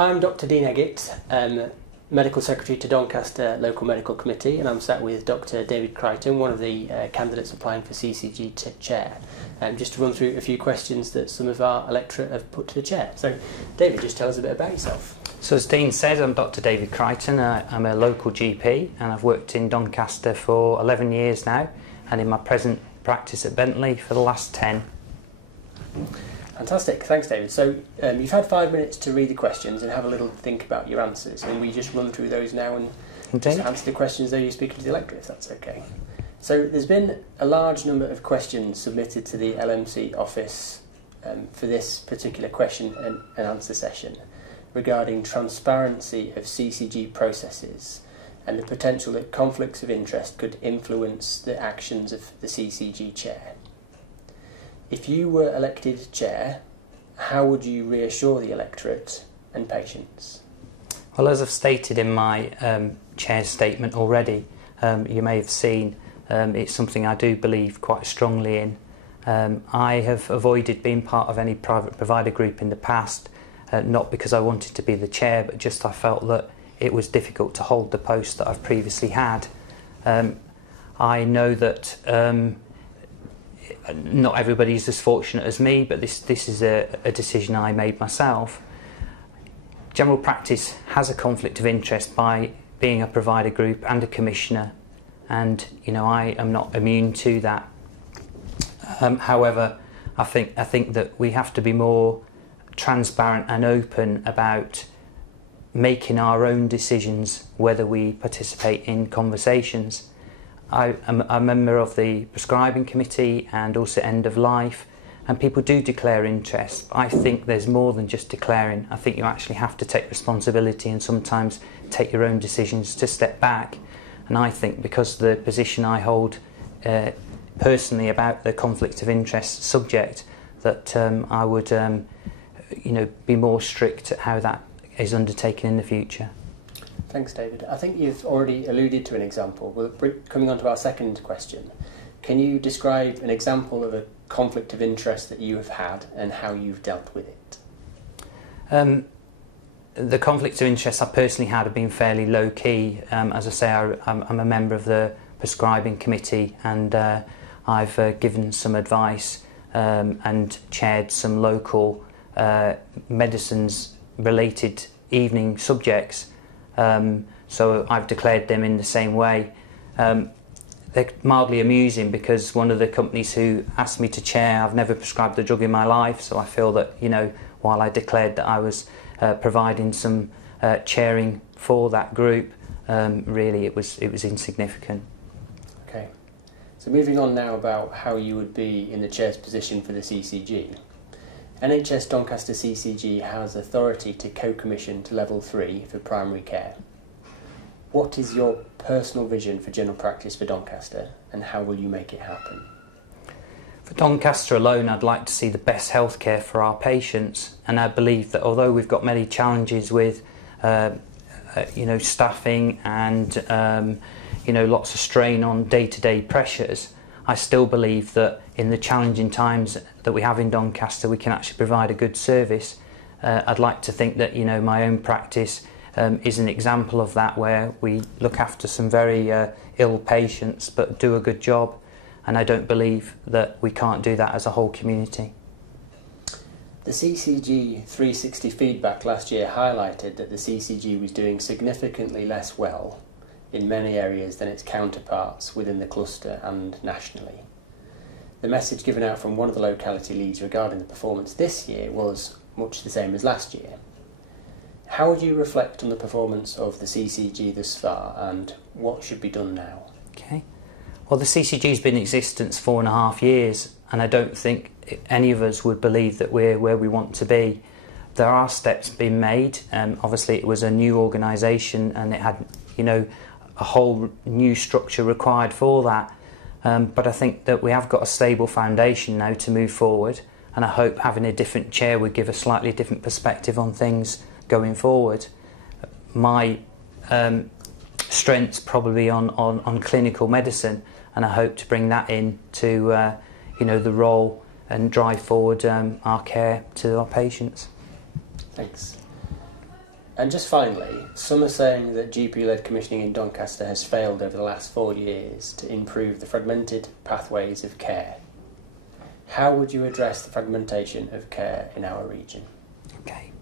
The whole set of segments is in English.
I'm Dr. Dean Eggett, Medical Secretary to Doncaster Local Medical Committee, and I'm sat with Dr. David Crichton, one of the candidates applying for CCG chair, just to run through a few questions that some of our electorate have put to the chair. So, David, just tell us a bit about yourself. So as Dean said, I'm Dr. David Crichton. I'm a local GP and I've worked in Doncaster for 11 years now, and in my present practice at Bentley for the last 10. Fantastic, thanks David. So you've had 5 minutes to read the questions and have a little think about your answers, and we just run through those now and just answer the questions though you're speaking to the electorate, if that's okay. So there's been a large number of questions submitted to the LMC office for this particular question and answer session regarding transparency of CCG processes and the potential that conflicts of interest could influence the actions of the CCG chair. If you were elected chair, how would you reassure the electorate and patients? Well, as I've stated in my chair's statement already, you may have seen it's something I do believe quite strongly in. I have avoided being part of any private provider group in the past, not because I wanted to be the chair, but just I felt that it was difficult to hold the post that I've previously had. I know that not everybody is as fortunate as me, but this is a decision I made myself. General practice has a conflict of interest by being a provider group and a commissioner, and I am not immune to that. However, I think that we have to be more transparent and open about making our own decisions whether we participate in conversations. I'm a member of the prescribing committee and also end of life, and people do declare interest. I think there's more than just declaring. I think you actually have to take responsibility and sometimes take your own decisions to step back. And I think because the position I hold personally about the conflict of interest subject, that I would be more strict at how that is undertaken in the future. Thanks, David. I think you've already alluded to an example. We're coming on to our second question. Can you describe an example of a conflict of interest that you have had and how you've dealt with it? The conflicts of interest I personally had have been fairly low-key. As I say, I'm a member of the prescribing committee, and I've given some advice and chaired some local medicines-related evening subjects. So I've declared them in the same way. They're mildly amusing because one of the companies who asked me to chair, I've never prescribed a drug in my life, so I feel that, while I declared that I was providing some chairing for that group, really it was insignificant. Okay, so moving on now about how you would be in the chair's position for the CCG. NHS Doncaster CCG has authority to co-commission to level 3 for primary care. What is your personal vision for general practice for Doncaster, and how will you make it happen? For Doncaster alone, I'd like to see the best healthcare for our patients, and I believe that although we've got many challenges with staffing and lots of strain on day-to-day pressures, I still believe that in the challenging times that we have in Doncaster, we can actually provide a good service. I'd like to think that my own practice is an example of that, where we look after some very ill patients but do a good job, and I don't believe that we can't do that as a whole community. The CCG 360 feedback last year highlighted that the CCG was doing significantly less well in many areas than its counterparts within the cluster and nationally. The message given out from one of the locality leads regarding the performance this year was much the same as last year. How would you reflect on the performance of the CCG thus far, and what should be done now? Okay. Well, the CCG's been in existence 4.5 years, and I don't think any of us would believe that we're where we want to be. There are steps being made. Obviously, it was a new organisation, and it had, a whole new structure required for that. But I think that we have got a stable foundation now to move forward, and I hope having a different chair would give a slightly different perspective on things going forward. My strength's probably on clinical medicine, and I hope to bring that in to the role and drive forward our care to our patients. Thanks. And just finally, some are saying that GP-led commissioning in Doncaster has failed over the last 4 years to improve the fragmented pathways of care. How would you address the fragmentation of care in our region? Okay,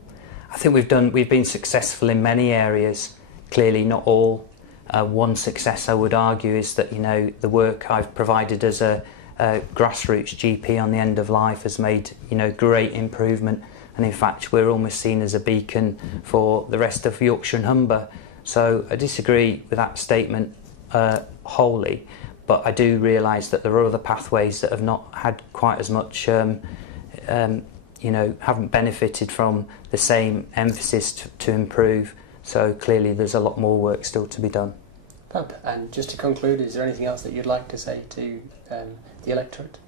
I think we've been successful in many areas. Clearly, not all. One success I would argue is that the work I've provided as a grassroots GP on the end of life has made great improvement. And in fact, we're almost seen as a beacon for the rest of Yorkshire and Humber. So I disagree with that statement wholly, but I do realise that there are other pathways that have not had quite as much, haven't benefited from the same emphasis to improve. So clearly there's a lot more work still to be done. Fab. And just to conclude, is there anything else that you'd like to say to the electorate?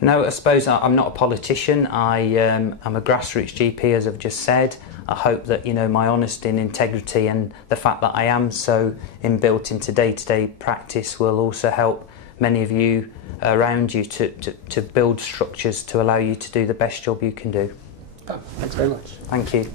No, I suppose I'm not a politician. I'm a grassroots GP, as I've just said. I hope that my honesty and integrity and the fact that I am so inbuilt into day-to-day practice will also help many of you around you to build structures to allow you to do the best job you can do. Thanks very much. Thank you.